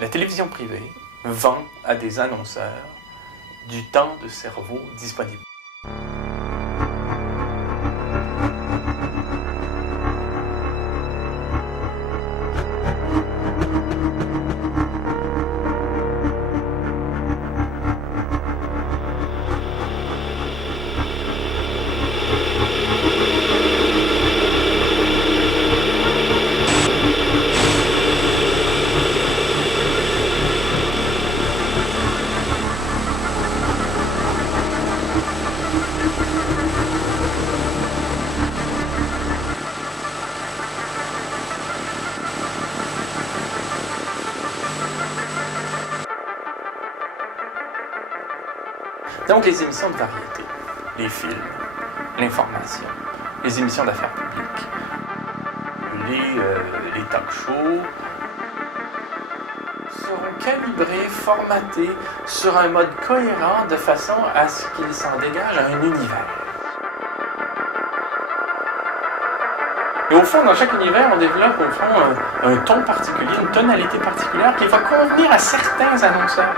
La télévision privée vend à des annonceurs du temps de cerveau disponible. Donc les émissions de variété, les films, l'information, les émissions d'affaires publiques, les talk-shows seront calibrés, formatés sur un mode cohérent de façon à ce qu'il s'en dégage un univers. Et au fond, dans chaque univers, on développe au fond un ton particulier, une tonalité particulière qui va convenir à certains annonceurs.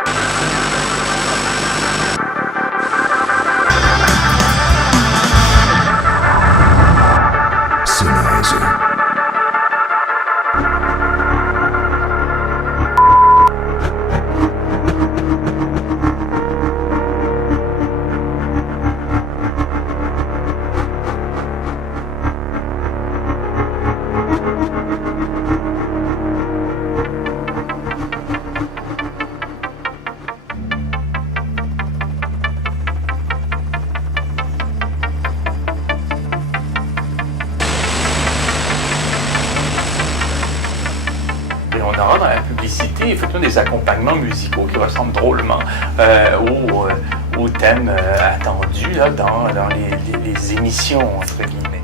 On aura dans la publicité effectivement des accompagnements musicaux qui ressemblent drôlement aux thèmes attendus là, dans les émissions, entre guillemets.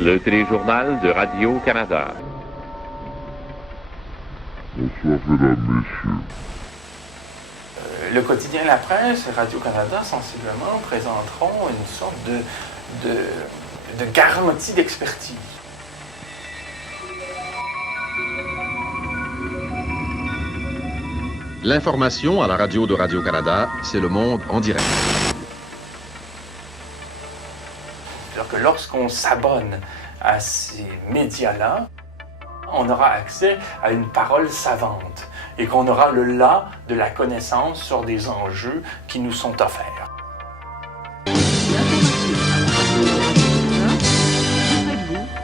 Le téléjournal de Radio-Canada. Bonsoir, mesdames, messieurs. Le quotidien La Presse et Radio-Canada, sensiblement, présenteront une sorte de garantie d'expertise. L'information à la radio de Radio-Canada, c'est le monde en direct. Alors que lorsqu'on s'abonne à ces médias-là, on aura accès à une parole savante et qu'on aura le là de la connaissance sur des enjeux qui nous sont offerts.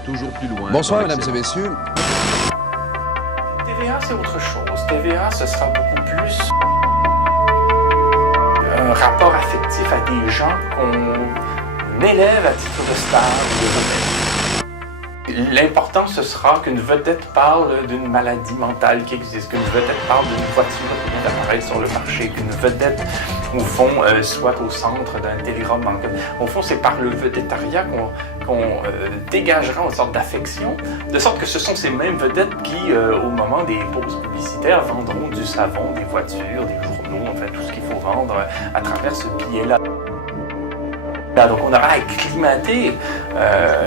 Toujours plus loin. Bonsoir, mesdames et messieurs. TVA, c'est autre chose. TVA, ce sera beaucoup plus un rapport affectif à des gens qu'on élève à titre de star ou de vedette. L'important, ce sera qu'une vedette parle d'une maladie mentale qui existe, qu'une vedette parle d'une voiture qui vient d'apparaître sur le marché, qu'une vedette, au fond, soit au centre d'un téléroman. Au fond, c'est par le vedettariat qu'on dégagera une sorte d'affection, de sorte que ce sont ces mêmes vedettes qui, au moment des pauses publicitaires, vendront du savon, des voitures, des journaux, enfin tout ce qu'il faut vendre à travers ce billet-là. Donc on aura acclimaté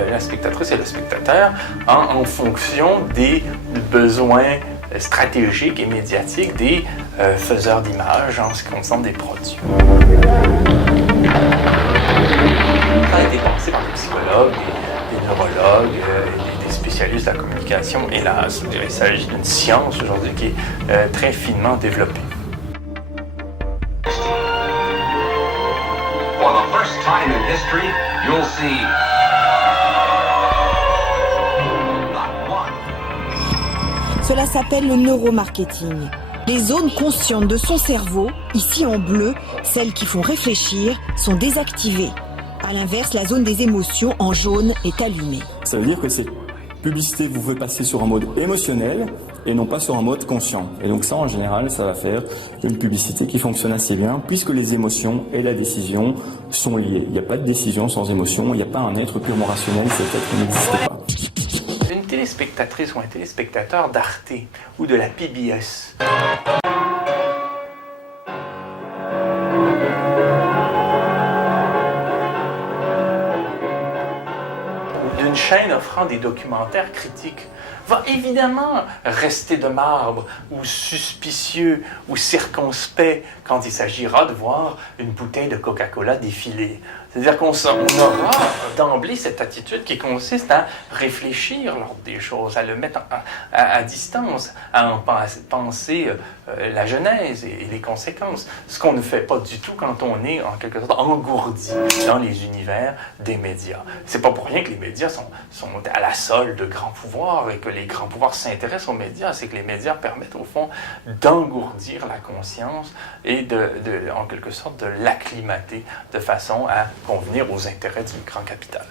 la spectatrice et le spectateur en fonction des besoins stratégiques et médiatiques des faiseurs d'images en ce qui concerne des produits. Ça a été pensé par des psychologues, des neurologues, des spécialistes de la communication. Hélas, il s'agit d'une science aujourd'hui qui est très finement développée. For the first time in history, you'll see not one. Cela s'appelle le neuromarketing. Les zones conscientes de son cerveau, ici en bleu, celles qui font réfléchir, sont désactivées. A l'inverse, la zone des émotions en jaune est allumée. Ça veut dire que cette publicité vous fait passer sur un mode émotionnel et non pas sur un mode conscient. Et donc ça, en général, ça va faire une publicité qui fonctionne assez bien puisque les émotions et la décision sont liées. Il n'y a pas de décision sans émotion, il n'y a pas un être purement rationnel, cet être n'existe pas. Une téléspectatrice ou un téléspectateur d'Arte ou de la PBS chaîne offrant des documentaires critiques va évidemment rester de marbre ou suspicieux ou circonspect quand il s'agira de voir une bouteille de Coca-Cola défiler. C'est-à-dire qu'on aura d'emblée cette attitude qui consiste à réfléchir l'ordre des choses, à le mettre à distance, à en penser la genèse et les conséquences. Ce qu'on ne fait pas du tout quand on est en quelque sorte engourdi dans les univers des médias. C'est pas pour rien que les médias sont à la solde de grands pouvoirs et que les grands pouvoirs s'intéressent aux médias. C'est que les médias permettent au fond d'engourdir la conscience et en quelque sorte de l'acclimater de façon à convenir aux intérêts du grand capital.